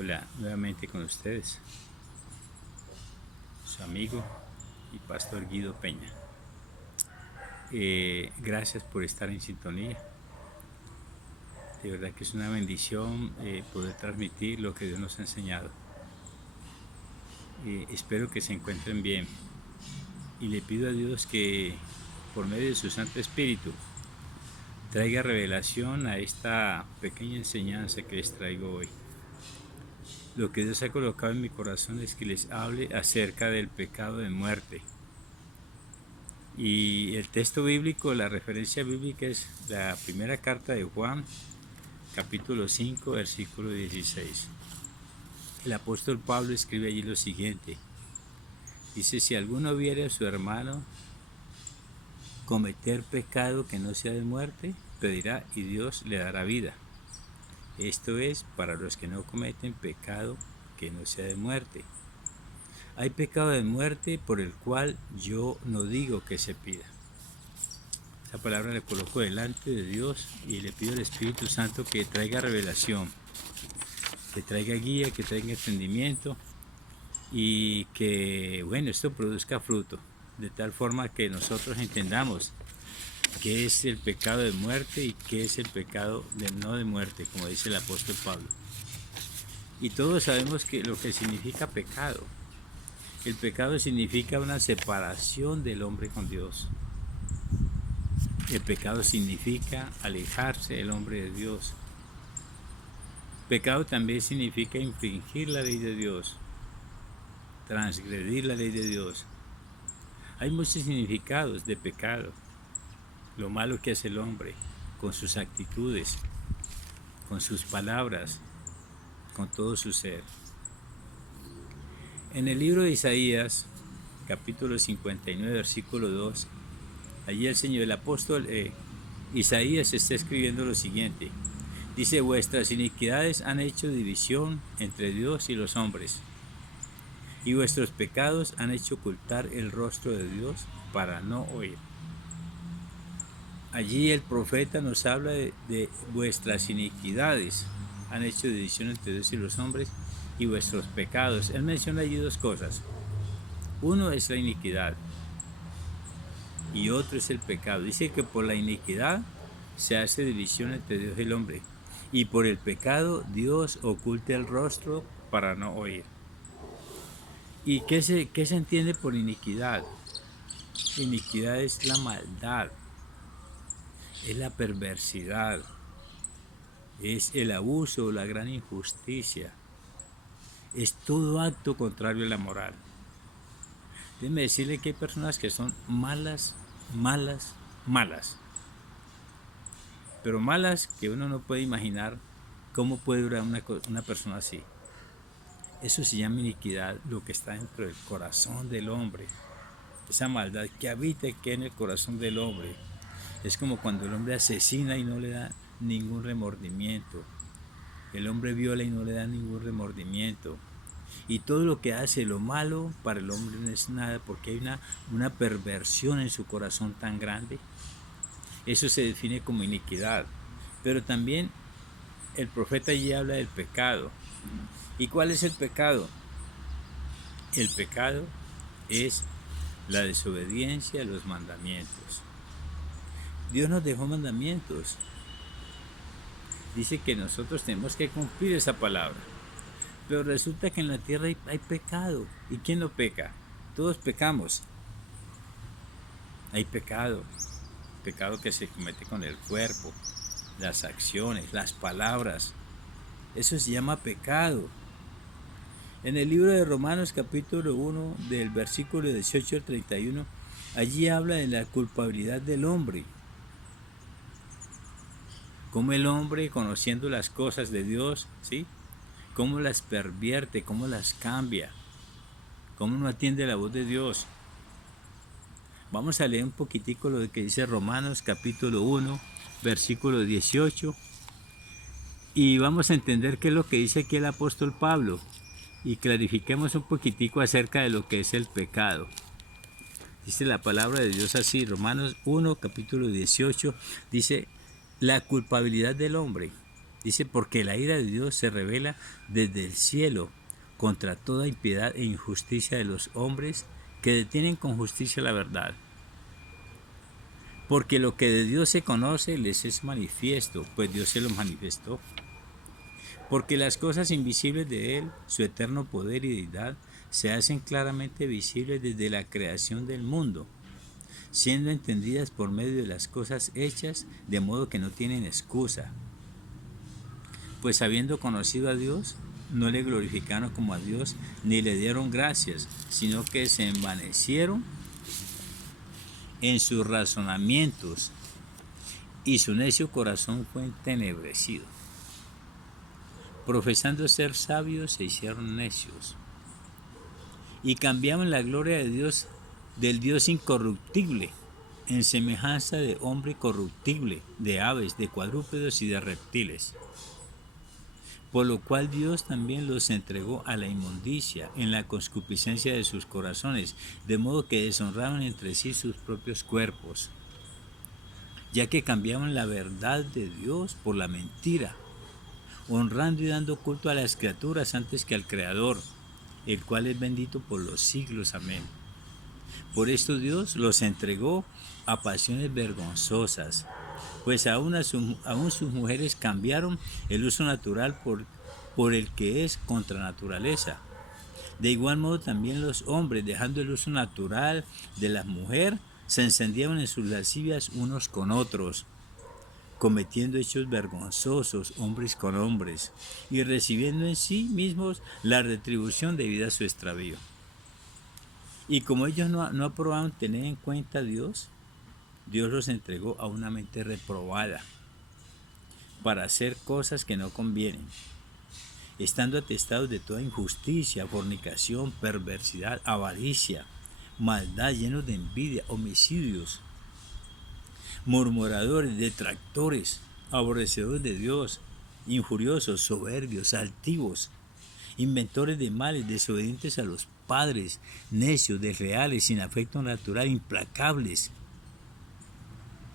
Hola, nuevamente con ustedes, su amigo y pastor Guido Peña. Gracias por estar en sintonía. De verdad que es una bendición poder transmitir lo que Dios nos ha enseñado. Espero que se encuentren bien y le pido a Dios que por medio de su Santo Espíritu traiga revelación a esta pequeña enseñanza que les traigo hoy. Lo que Dios ha colocado en mi corazón es que les hable acerca del pecado de muerte. Y el texto bíblico, la referencia bíblica es la primera carta de Juan, capítulo 5, versículo 16. El apóstol Pablo escribe allí lo siguiente. Dice, si alguno viere a su hermano cometer pecado que no sea de muerte, pedirá y Dios le dará vida. Esto es para los que no cometen pecado que no sea de muerte. Hay pecado de muerte por el cual yo no digo que se pida. Esta palabra la coloco delante de Dios y le pido al Espíritu Santo que traiga revelación, que traiga guía, que traiga entendimiento y que, bueno, esto produzca fruto, de tal forma que nosotros entendamos qué es el pecado de muerte y qué es el pecado de no de muerte, como dice el apóstol Pablo. Y todos sabemos que lo que significa pecado. El pecado significa una separación del hombre con Dios. El pecado significa alejarse del hombre de Dios. Pecado también significa infringir la ley de Dios, transgredir la ley de Dios. Hay muchos significados de pecado. Lo malo que hace el hombre con sus actitudes, con sus palabras, con todo su ser. En el libro de Isaías, capítulo 59, versículo 2, allí el apóstol Isaías está escribiendo lo siguiente. Dice, vuestras iniquidades han hecho división entre Dios y los hombres, y vuestros pecados han hecho ocultar el rostro de Dios para no oír. Allí el profeta nos habla de vuestras iniquidades han hecho división entre Dios y los hombres, y vuestros pecados. Él menciona allí dos cosas. Uno es la iniquidad y otro es el pecado. Dice que por la iniquidad se hace división entre Dios y el hombre, y por el pecado Dios oculta el rostro para no oír. ¿Y qué se entiende por iniquidad? Iniquidad es la maldad, es la perversidad, es el abuso, la gran injusticia, es todo acto contrario a la moral. Déjeme decirle que hay personas que son malas, pero malas que uno no puede imaginar cómo puede durar una persona así. Eso se llama iniquidad, lo que está dentro del corazón del hombre. Esa maldad que habita que en el corazón del hombre. Es como cuando el hombre asesina y no le da ningún remordimiento. El hombre viola y no le da ningún remordimiento. Y todo lo que hace, lo malo, para el hombre no es nada, porque hay una perversión en su corazón tan grande. Eso se define como iniquidad. Pero también el profeta allí habla del pecado. ¿Y cuál es el pecado? El pecado es la desobediencia a los mandamientos. Dios nos dejó mandamientos. Dice que nosotros tenemos que cumplir esa palabra. Pero resulta que en la tierra hay pecado. ¿Y quién no peca? Todos pecamos. Hay pecado. Pecado que se comete con el cuerpo, las acciones, las palabras. Eso se llama pecado. En el libro de Romanos capítulo 1, del versículo 18 al 31, allí habla de la culpabilidad del hombre. Cómo el hombre, conociendo las cosas de Dios, ¿sí?, cómo las pervierte, cómo las cambia, cómo no atiende la voz de Dios. Vamos a leer un poquitico lo que dice Romanos capítulo 1, versículo 18, y vamos a entender qué es lo que dice aquí el apóstol Pablo, y clarifiquemos un poquitico acerca de lo que es el pecado. Dice la palabra de Dios así, Romanos 1, capítulo 18, dice, la culpabilidad del hombre. Dice, porque la ira de Dios se revela desde el cielo contra toda impiedad e injusticia de los hombres que detienen con justicia la verdad. Porque lo que de Dios se conoce les es manifiesto, pues Dios se lo manifestó. Porque las cosas invisibles de Él, su eterno poder y deidad, se hacen claramente visibles desde la creación del mundo, siendo entendidas por medio de las cosas hechas, de modo que no tienen excusa. Pues habiendo conocido a Dios, no le glorificaron como a Dios, ni le dieron gracias, sino que se envanecieron en sus razonamientos, y su necio corazón fue entenebrecido. Profesando ser sabios, se hicieron necios, y cambiaron la gloria de Dios, del Dios incorruptible, en semejanza de hombre corruptible, de aves, de cuadrúpedos y de reptiles. Por lo cual Dios también los entregó a la inmundicia en la concupiscencia de sus corazones, de modo que deshonraron entre sí sus propios cuerpos, ya que cambiaban la verdad de Dios por la mentira, honrando y dando culto a las criaturas antes que al Creador, el cual es bendito por los siglos. Amén. Por esto Dios los entregó a pasiones vergonzosas, pues aún sus mujeres cambiaron el uso natural por el que es contra naturaleza. De igual modo también los hombres, dejando el uso natural de la mujer, se encendieron en sus lascivias unos con otros, cometiendo hechos vergonzosos hombres con hombres, y recibiendo en sí mismos la retribución debida a su extravío. Y como ellos no aprobaron tener en cuenta a Dios, Dios los entregó a una mente reprobada para hacer cosas que no convienen, estando atestados de toda injusticia, fornicación, perversidad, avaricia, maldad, llenos de envidia, homicidios, murmuradores, detractores, aborrecedores de Dios, injuriosos, soberbios, altivos, inventores de males, desobedientes a los padres, necios, desleales, sin afecto natural, implacables,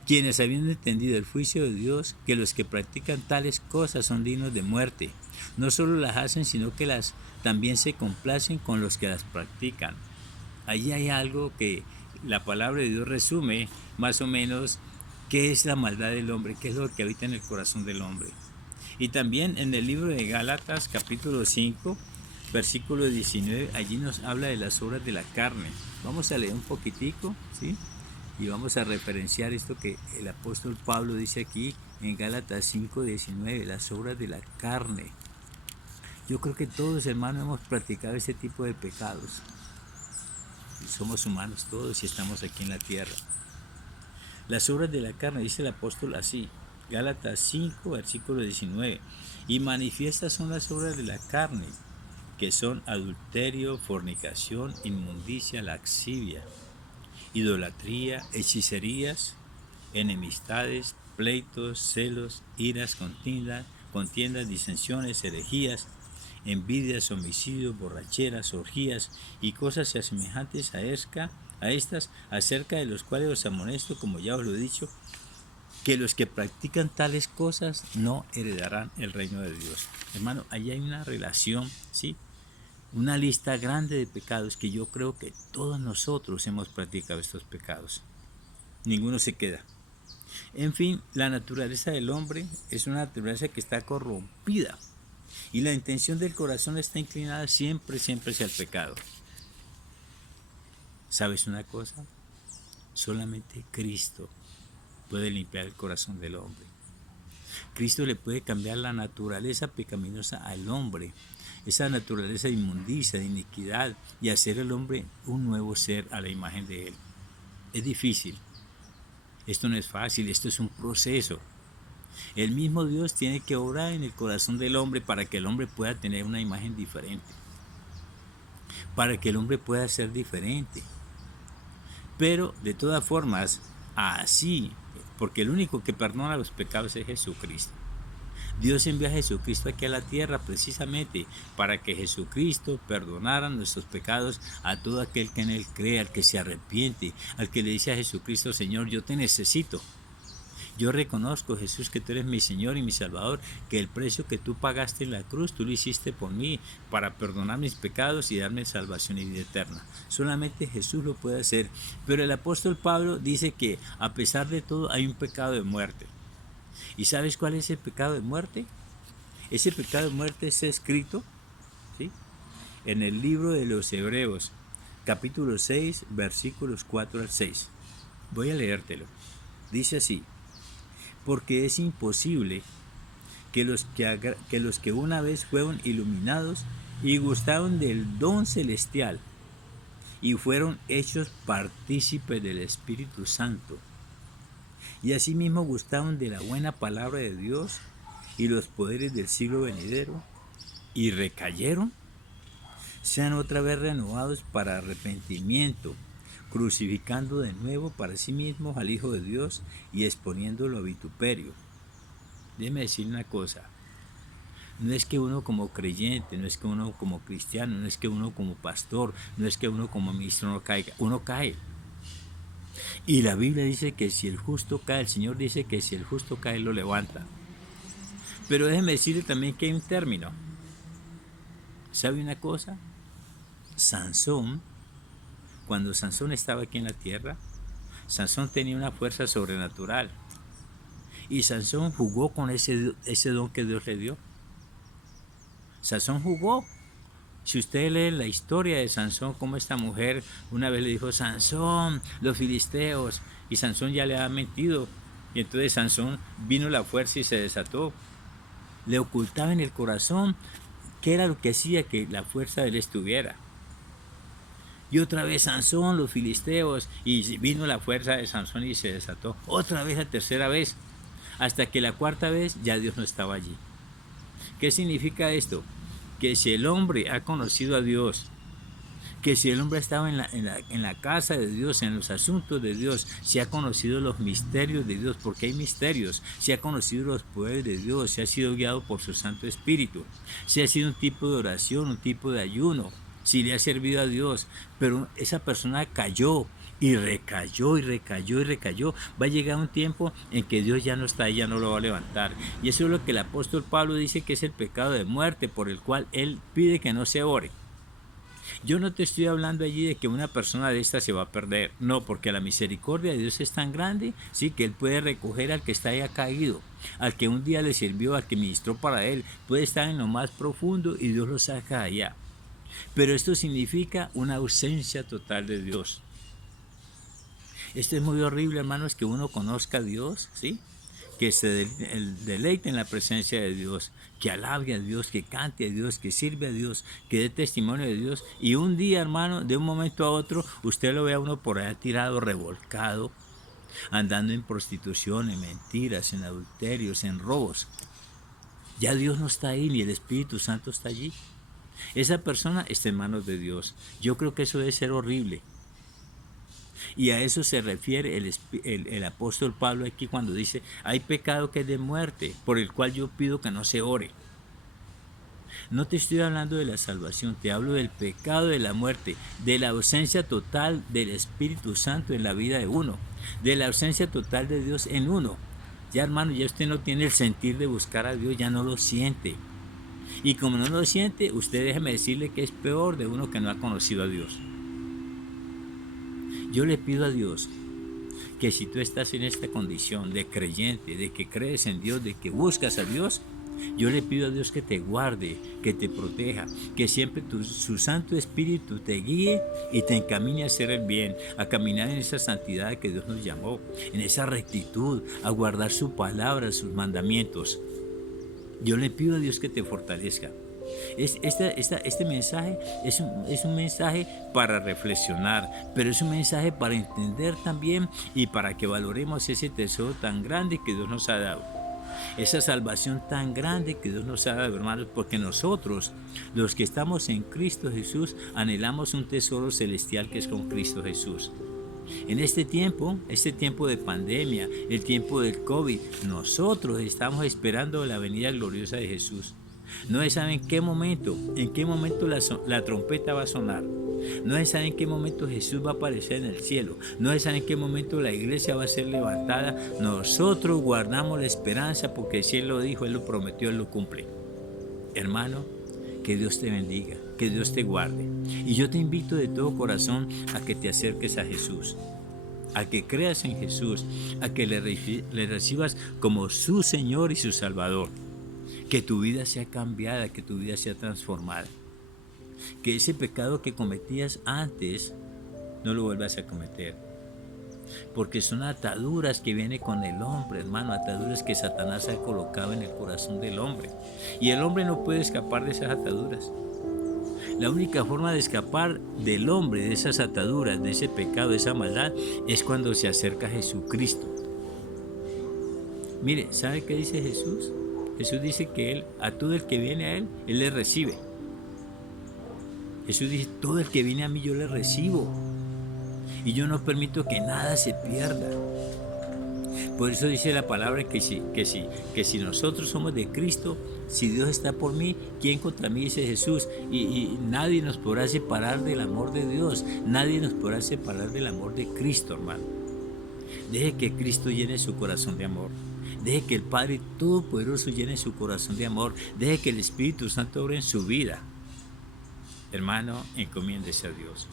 quienes habiendo entendido el juicio de Dios, que los que practican tales cosas son dignos de muerte, no solo las hacen, sino que también se complacen con los que las practican. Allí hay algo que la palabra de Dios resume más o menos qué es la maldad del hombre, qué es lo que habita en el corazón del hombre. Y también en el libro de Gálatas, capítulo 5, versículo 19, allí nos habla de las obras de la carne. Vamos a leer un poquitico, ¿sí? Y vamos a referenciar esto que el apóstol Pablo dice aquí en Gálatas 5:19, las obras de la carne. Yo creo que todos, hermanos, hemos practicado este tipo de pecados. Somos humanos todos y estamos aquí en la tierra. Las obras de la carne, dice el apóstol así, Gálatas 5, versículo 19, y manifiestas son las obras de la carne, que son adulterio, fornicación, inmundicia, laxivia, idolatría, hechicerías, enemistades, pleitos, celos, iras, contiendas, disensiones, herejías, envidias, homicidios, borracheras, orgías y cosas semejantes a estas, acerca de los cuales os amonesto, como ya os lo he dicho, que los que practican tales cosas no heredarán el reino de Dios. Hermano, allí hay una relación, ¿sí? Una lista grande de pecados que yo creo que todos nosotros hemos practicado estos pecados. Ninguno se queda. En fin, la naturaleza del hombre es una naturaleza que está corrompida y la intención del corazón está inclinada siempre hacia el pecado. ¿Sabes una cosa? Solamente Cristo puede limpiar el corazón del hombre. Cristo le puede cambiar la naturaleza pecaminosa al hombre, esa naturaleza de inmundicia, de iniquidad, y hacer al hombre un nuevo ser a la imagen de Él. Es difícil. Esto no es fácil, esto es un proceso. El mismo Dios tiene que obrar en el corazón del hombre para que el hombre pueda tener una imagen diferente, para que el hombre pueda ser diferente. Pero de todas formas, así, porque el único que perdona los pecados es Jesucristo. Dios envió a Jesucristo aquí a la tierra precisamente para que Jesucristo perdonara nuestros pecados a todo aquel que en Él cree, al que se arrepiente, al que le dice a Jesucristo: Señor, yo te necesito. Yo reconozco, Jesús, que tú eres mi Señor y mi Salvador, que el precio que tú pagaste en la cruz, tú lo hiciste por mí, para perdonar mis pecados y darme salvación y vida eterna. Solamente Jesús lo puede hacer. Pero el apóstol Pablo dice que a pesar de todo hay un pecado de muerte. ¿Y sabes cuál es el pecado de muerte? Ese pecado de muerte está escrito, ¿sí?, en el libro de los Hebreos, capítulo 6, versículos 4 al 6. Voy a leértelo. Dice así: porque es imposible que los que una vez fueron iluminados y gustaron del don celestial y fueron hechos partícipes del Espíritu Santo, y asimismo gustaron de la buena palabra de Dios y los poderes del siglo venidero, y recayeron, sean otra vez renovados para arrepentimiento, crucificando de nuevo para sí mismos al Hijo de Dios y exponiéndolo a vituperio. Déjeme decir una cosa: no es que uno como creyente, no es que uno como cristiano, no es que uno como pastor, no es que uno como ministro no caiga, uno cae. Y la Biblia dice que si el justo cae, el Señor dice que si el justo cae, lo levanta. Pero déjeme decirle también que hay un término. ¿Sabe una cosa? Sansón, cuando Sansón estaba aquí en la tierra, Sansón tenía una fuerza sobrenatural. Y Sansón jugó con ese don que Dios le dio. Sansón jugó. Si usted lee la historia de Sansón, como esta mujer una vez le dijo: Sansón, los filisteos, y Sansón ya le había mentido. Y entonces Sansón vino la fuerza y se desató. Le ocultaba en el corazón qué era lo que hacía que la fuerza de él estuviera. Y otra vez Sansón, los filisteos, y vino la fuerza de Sansón y se desató. Otra vez, la tercera vez, hasta que la cuarta vez ya Dios no estaba allí. ¿Qué significa esto? Que si el hombre ha conocido a Dios, que si el hombre ha estado en la casa de Dios, en los asuntos de Dios, si ha conocido los misterios de Dios, porque hay misterios, si ha conocido los poderes de Dios, si ha sido guiado por su Santo Espíritu, si ha sido un tipo de oración, un tipo de ayuno, si le ha servido a Dios, pero esa persona cayó y recayó y recayó y recayó, va a llegar un tiempo en que Dios ya no está ahí, ya no lo va a levantar. Y eso es lo que el apóstol Pablo dice que es el pecado de muerte, por el cual él pide que no se ore. Yo no te estoy hablando allí de que una persona de esta se va a perder, no, porque la misericordia de Dios es tan grande, sí, que Él puede recoger al que está ya caído, al que un día le sirvió, al que ministró para Él, puede estar en lo más profundo y Dios lo saca de allá. Pero esto significa una ausencia total de Dios. Esto es muy horrible, hermanos, que uno conozca a Dios, ¿sí?, que se deleite en la presencia de Dios, que alabe a Dios, que cante a Dios, que sirve a Dios, que dé testimonio de Dios. Y un día, hermano, de un momento a otro, usted lo ve a uno por allá tirado, revolcado, andando en prostitución, en mentiras, en adulterios, en robos. Ya Dios no está ahí, ni el Espíritu Santo está allí. Esa persona está en manos de Dios. Yo creo que eso debe ser horrible. Y a eso se refiere el apóstol Pablo aquí cuando dice: hay pecado que es de muerte, por el cual yo pido que no se ore. No te estoy hablando de la salvación, te hablo del pecado de la muerte, de la ausencia total del Espíritu Santo en la vida de uno, de la ausencia total de Dios en uno. Ya, hermano, ya usted no tiene el sentir de buscar a Dios, ya no lo siente. Y como no lo siente, usted déjeme decirle que es peor de uno que no ha conocido a Dios. Yo le pido a Dios que si tú estás en esta condición de creyente, de que crees en Dios, de que buscas a Dios, yo le pido a Dios que te guarde, que te proteja, que siempre su Santo Espíritu te guíe y te encamine a hacer el bien, a caminar en esa santidad que Dios nos llamó, en esa rectitud, a guardar su palabra, sus mandamientos. Yo le pido a Dios que te fortalezca. Este mensaje es un mensaje para reflexionar, pero es un mensaje para entender también y para que valoremos ese tesoro tan grande que Dios nos ha dado. Esa salvación tan grande que Dios nos ha dado, hermanos, porque nosotros, los que estamos en Cristo Jesús, anhelamos un tesoro celestial que es con Cristo Jesús. En este tiempo de pandemia, el tiempo del COVID, nosotros estamos esperando la venida gloriosa de Jesús. No se sabe en qué momento la trompeta va a sonar. No se sabe en qué momento Jesús va a aparecer en el cielo. No se sabe en qué momento la iglesia va a ser levantada. Nosotros guardamos la esperanza porque si Él lo dijo, Él lo prometió, Él lo cumple. Hermano, que Dios te bendiga, que Dios te guarde. Y yo te invito de todo corazón a que te acerques a Jesús, a que creas en Jesús, a que le recibas como su Señor y su Salvador. Que tu vida sea cambiada, que tu vida sea transformada. Que ese pecado que cometías antes no lo vuelvas a cometer. Porque son ataduras que vienen con el hombre, hermano, ataduras que Satanás ha colocado en el corazón del hombre. Y el hombre no puede escapar de esas ataduras. La única forma de escapar del hombre, de esas ataduras, de ese pecado, de esa maldad, es cuando se acerca a Jesucristo. Mire, ¿sabe qué dice Jesús? Jesús dice que a todo el que viene a Él le recibe. Jesús dice, todo el que viene a mí yo le recibo. Y yo no permito que nada se pierda. Por eso dice la palabra que si nosotros somos de Cristo, si Dios está por mí, ¿quién contra mí? Dice Jesús. Y nadie nos podrá separar del amor de Dios. Nadie nos podrá separar del amor de Cristo, hermano. Deje que Cristo llene su corazón de amor. Deje que el Padre Todopoderoso llene su corazón de amor. Deje que el Espíritu Santo obre en su vida. Hermano, encomiéndese a Dios.